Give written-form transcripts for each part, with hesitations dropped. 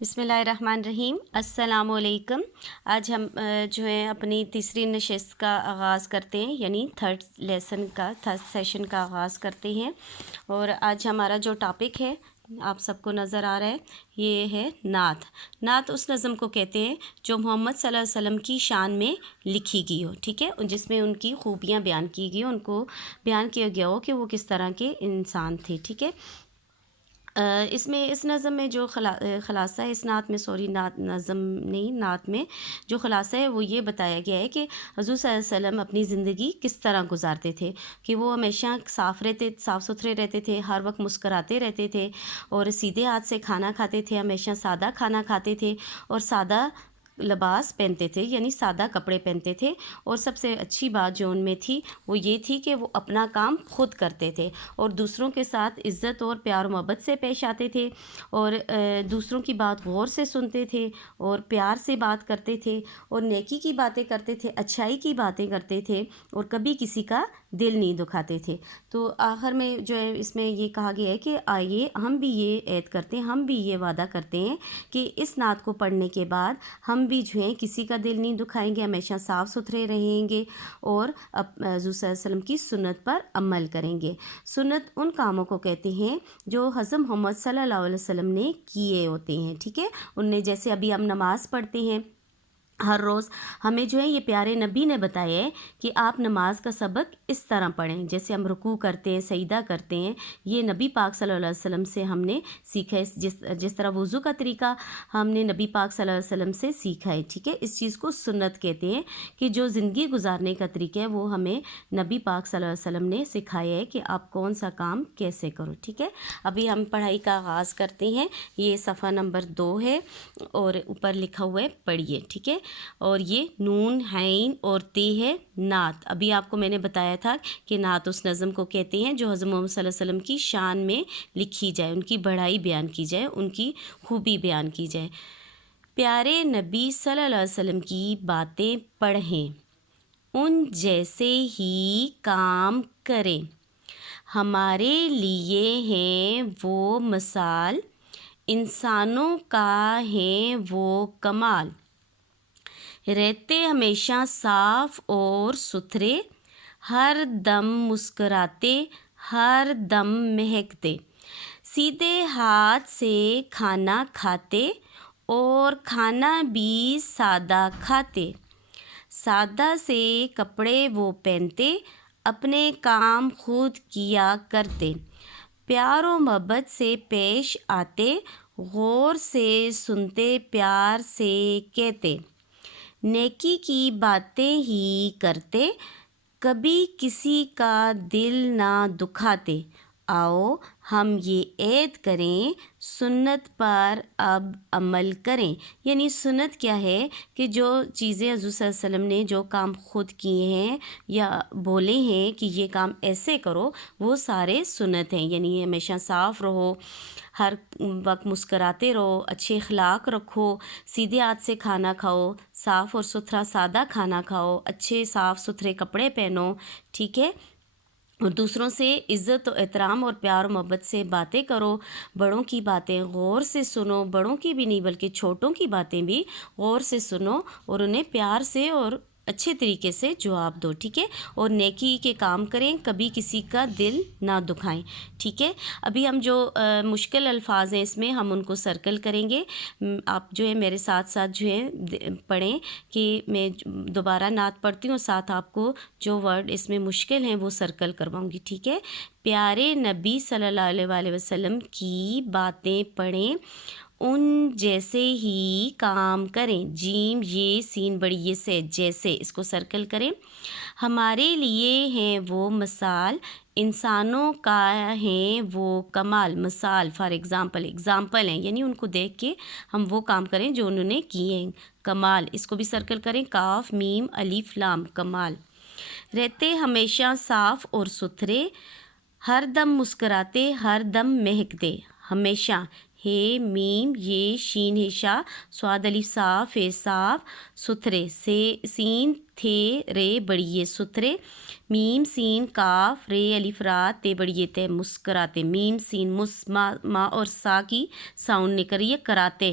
بسم اللہ الرحمن الرحیم۔ السلام علیکم۔ آج ہم جو ہے اپنی تیسری نشست کا آغاز کرتے ہیں، یعنی تھرڈ سیشن کا آغاز کرتے ہیں۔ اور آج ہمارا جو ٹاپک ہے آپ سب کو نظر آ رہا ہے، یہ ہے نعت۔ نعت اس نظم کو کہتے ہیں جو محمد صلی اللہ علیہ وسلم کی شان میں لکھی گئی ہو، ٹھیک ہے، جس میں ان کی خوبیاں بیان کی گئی، ان کو بیان کیا گیا ہو کہ وہ کس طرح کے انسان تھے، ٹھیک ہے۔ اس نظم میں جو خلاصہ ہے، اس نعت میں نعت میں جو خلاصہ ہے وہ یہ بتایا گیا ہے کہ حضور صلی اللہ علیہ وسلم اپنی زندگی کس طرح گزارتے تھے، کہ وہ ہمیشہ صاف ستھرے رہتے تھے، ہر وقت مسکراتے رہتے تھے، اور سیدھے ہاتھ سے کھانا کھاتے تھے، ہمیشہ سادہ کھانا کھاتے تھے، اور سادہ لباس پہنتے تھے، یعنی سادہ کپڑے پہنتے تھے۔ اور سب سے اچھی بات جو ان میں تھی وہ یہ تھی کہ وہ اپنا کام خود کرتے تھے، اور دوسروں کے ساتھ عزت اور پیار و محبت سے پیش آتے تھے، اور دوسروں کی بات غور سے سنتے تھے، اور پیار سے بات کرتے تھے، اور نیکی کی باتیں کرتے تھے، اچھائی کی باتیں کرتے تھے، اور کبھی کسی کا دل نہیں دکھاتے تھے۔ تو آخر میں جو ہے اس میں یہ کہا گیا ہے کہ آئیے ہم بھی یہ عہد کرتے ہیں، ہم بھی یہ وعدہ کرتے ہیں کہ اس نعت کو پڑھنے کے بعد ہم بھی جو ہے کسی کا دل نہیں دکھائیں گے، ہمیشہ صاف ستھرے رہیں گے، اور حضور صلی اللہ علیہ وسلم کی سنت پر عمل کریں گے۔ سنت ان کاموں کو کہتے ہیں جو حضرت محمد صلی اللہ علیہ وسلم نے کیے ہوتے ہیں، ٹھیک ہے۔ ان نے جیسے ابھی ہم نماز پڑھتے ہیں ہر روز، ہمیں جو ہے یہ پیارے نبی نے بتایا ہے کہ آپ نماز کا سبق اس طرح پڑھیں، جیسے ہم رکوع کرتے ہیں، سجدہ کرتے ہیں، یہ نبی پاک صلی اللہ علیہ وسلم سے ہم نے سیکھا ہے، جس طرح وضو کا طریقہ ہم نے نبی پاک صلی اللہ علیہ وسلم سے سیکھا ہے، ٹھیک ہے۔ اس چیز کو سنت کہتے ہیں کہ جو زندگی گزارنے کا طریقہ ہے وہ ہمیں نبی پاک صلی اللہ علیہ وسلم نے سکھایا ہے کہ آپ کون سا کام کیسے کرو، ٹھیک ہے۔ ابھی ہم پڑھائی کا آغاز کرتے ہیں۔ یہ صفحہ نمبر 2 ہے، اور اوپر لکھا ہوا ہے پڑھیے، ٹھیک ہے۔ اور یہ نون عین اور تے ہے نعت۔ ابھی آپ کو میں نے بتایا تھا کہ نعت اس نظم کو کہتے ہیں جو حضرت محمد صلی اللہ علیہ وسلم کی شان میں لکھی جائے، ان کی بڑائی بیان کی جائے، ان کی خوبی بیان کی جائے۔ پیارے نبی صلی اللہ علیہ وسلم کی باتیں پڑھیں، ان جیسے ہی کام کریں، ہمارے لیے ہیں وہ مثال، انسانوں کا ہے وہ کمال، رہتے ہمیشہ صاف اور ستھرے، ہر دم مسکراتے، ہر دم مہکتے، سیدھے ہاتھ سے کھانا کھاتے، اور کھانا بھی سادہ کھاتے، سادہ سے کپڑے وہ پہنتے، اپنے کام خود کیا کرتے، پیار و محبت سے پیش آتے، غور سے سنتے، پیار سے کہتے، نیکی کی باتیں ہی کرتے، کبھی کسی کا دل نہ دکھاتے۔ آؤ ہم یہ عہد کریں، سنت پر اب عمل کریں۔ یعنی سنت کیا ہے کہ جو چیزیں حضور صلی اللہ علیہ وسلم نے جو کام خود کیے ہیں یا بولے ہیں کہ یہ کام ایسے کرو، وہ سارے سنت ہیں۔ یعنی ہمیشہ صاف رہو، ہر وقت مسکراتے رہو، اچھے اخلاق رکھو، سیدھے ہاتھ سے کھانا کھاؤ، صاف اور ستھرا سادہ کھانا کھاؤ، اچھے صاف ستھرے کپڑے پہنو، ٹھیک ہے، اور دوسروں سے عزت و احترام اور پیار و محبت سے باتیں کرو، بڑوں کی باتیں غور سے سنو، بڑوں کی بھی نہیں بلکہ چھوٹوں کی باتیں بھی غور سے سنو، اور انہیں پیار سے اور اچھے طریقے سے جواب دو، ٹھیک ہے، اور نیکی کے کام کریں، کبھی کسی کا دل نہ دکھائیں، ٹھیک ہے۔ ابھی ہم جو مشکل الفاظ ہیں اس میں ہم ان کو سرکل کریں گے، آپ جو ہے میرے ساتھ ساتھ جو ہے پڑھیں، کہ میں دوبارہ نعت پڑھتی ہوں، ساتھ آپ کو جو ورڈ اس میں مشکل ہیں وہ سرکل کرواؤں گی، ٹھیک ہے۔ پیارے نبی صلی اللہ علیہ وآلہ وسلم کی باتیں پڑھیں، ان جیسے ہی کام کریں، جیم یہ سین بڑی یہ سے، جیسے، اس کو سرکل کریں، ہمارے لیے ہیں وہ مثال، انسانوں کا ہیں وہ کمال، مثال فار ایگزامپل ہیں، یعنی ان کو دیکھ کے ہم وہ کام کریں جو انہوں نے کیے ہیں، کمال، اس کو بھی سرکل کریں، کاف میم الف لام، کمال، رہتے ہمیشہ صاف اور ستھرے، ہر دم مسکراتے، ہر دم مہکتے، ہمیشہ، ہے میم یہ شین ہے شا، سواد الف صاف ہے صاف، ستھرے، سے سین تھے رے بڑی یہ ستھرے، میم سین کاف رے الف را تے بڑی یہ تے مسکراتے، میم سین ما اور سا کی ساؤنڈ نکل رہی ہے، کراتے،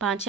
5